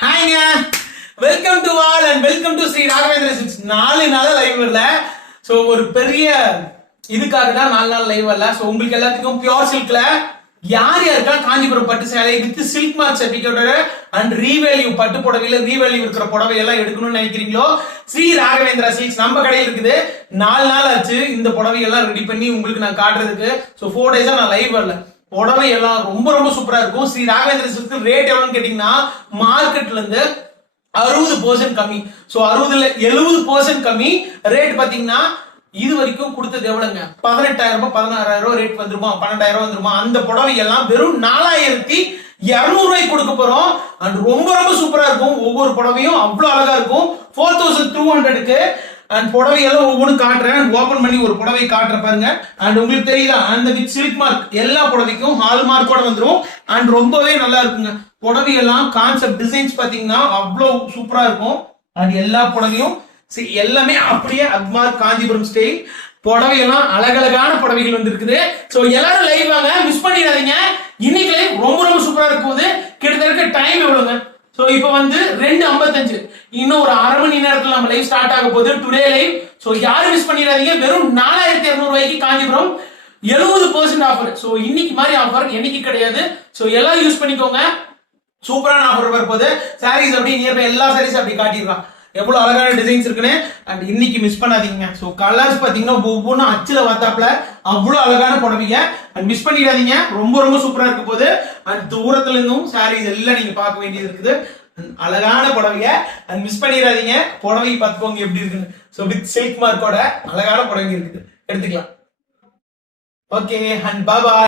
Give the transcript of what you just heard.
ஹாய்ங்க, welcome to all and welcome to Sri Raghavendra Silks. 4 நாள் live வரல. So ஒரு பெரிய இதுக்காக தான் 4 நாள் லைவ் வரல. ஸோ உங்களுக்கு எல்லாத்துக்கும் பியூர் சில்க்ல யார் யாருக்கா காஞ்சிபுரம் பட்டு சேலை வித் சில்க் மார்க் சர்டிபிகேட்டோட அண்ட் ரீவேல்யூ பட்டு புடவையில ரீவேல்யூ இருக்கிற புடவை எல்லாம் எடுக்கணும்னு நினைக்கிறீங்களோ, ஸ்ரீ ராகவேந்திரா சில்க்ஸ் நம்ம கடையில் இருக்குது. 4 நாள் ஆச்சு இந்த புடவை எல்லாம் ரெடி பண்ணி உங்களுக்கு நான் காட்டுறதுக்கு. ஸோ 4 டேஸா நான் லைவ் வரல. புடவை எல்லாம் ரொம்ப ரொம்ப சூப்பரா இருக்கும். ஸ்ரீ ராகவேந்திர சில்க்ஸ் ரேட் எவ்வளவுன்னு கேட்டீங்கன்னா, மார்க்கெட்ல இருந்து 60% கம்மி. சோ 60ல 70% கம்மி ரேட். பாத்தீங்கன்னா இது வரைக்கும் கொடுத்தது எவ்வளவுங்க? 18,000 ரூபாய், 16,000 ரேட் வந்துருமா, 12,000 வந்துருமா? அந்த புடவை எல்லாம் வெறும் 4,200 ரூபாய்க்கு கொடுக்க போறோம். அண்ட் ரொம்ப ரொம்ப சூப்பரா இருக்கும். ஒவ்வொரு புடவையும் அவ்வளவு அழகா இருக்கும். 4,200க்கு அண்ட் புடவை எல்லாம் ஒவ்வொன்றும் காட்டுறேன். ஓபன் பண்ணி ஒரு புடவை காட்டுற பாருங்க. அண்ட் உங்களுக்கு தெரியுதா, அந்த வித் சில்க் மார்க் எல்லா புடவைக்கும் ஹால் மார்க்கோட வந்துரும். அண்ட் ரொம்பவே நல்லா இருக்குங்க. புடவை எல்லாம் கான்செப்ட் டிசைன்ஸ் பாத்தீங்கன்னா அவ்வளவு சூப்பரா இருக்கும். அண்ட் எல்லா புடவையும் எல்லாமே அப்படியே அக்மார்க் காஞ்சிபுரம் ஸ்டைல் புடவை எல்லாம் அழகழகான புடவைகள் வந்து இருக்குது. சோ எல்லாரும் லைவ் வாங்க, மிஸ் பண்ணிடாதீங்க. இன்னைக்கு லைவ் ரொம்ப ரொம்ப சூப்பரா இருக்கும். கிட்டத்தட்ட டைம் எவ்வளவுங்க? சோ இப்போ வந்து 2:55. இன்னும் ஒரு அரை மணி நேரத்துல நம்ம லைவ் ஸ்டார்ட் ஆக போகுது. Today live. சோ யாரும் மிஸ் பண்ணிடாதீங்க. வெறும் 4,200 ரூபாய்க்கு காஞ்சிபுரம் 70% ஆஃபர். சோ இன்னைக்கு மாதிரி ஆஃபர் என்னைக்கு கிடையாது. சோ எல்லாம் யூஸ் பண்ணிக்கோங்க. சூப்பரான ஆஃபர் வரப்போகுது. சாரீஸ் அப்படி நியர்பை எல்லா சாரீஸ் அப்படி காட்டிடுறான். எவ்வளவு அழகான டிசைன்ஸ் இருக்குன்னு. அண்ட் இன்னைக்கு மிஸ் பண்ணாதீங்க. சோ கலர்ஸ் பாத்தீங்கன்னா ஒவ்வொன்றும் அச்சுல வாத்தாப்ல அவ்வளவு அழகான புடவைங்க. அண்ட் மிஸ் பண்ணிடாதீங்க. ரொம்ப ரொம்ப சூப்பரா இருக்க போகுது. அண்ட் தூரத்துல இருந்தும் சாரீஸ் எல்லாம் நீங்க பார்க்க வேண்டியது இருக்குது. அழகான புடவைங்க. அண்ட் மிஸ் பண்ணிடாதீங்க. புடவை பார்த்துக்கோங்க எப்படி இருக்குன்னு. சோ வித் சில்க் மார்க்கோட அழகான புடவைங்க இருக்குது, எடுத்துக்கலாம். Okay and bye.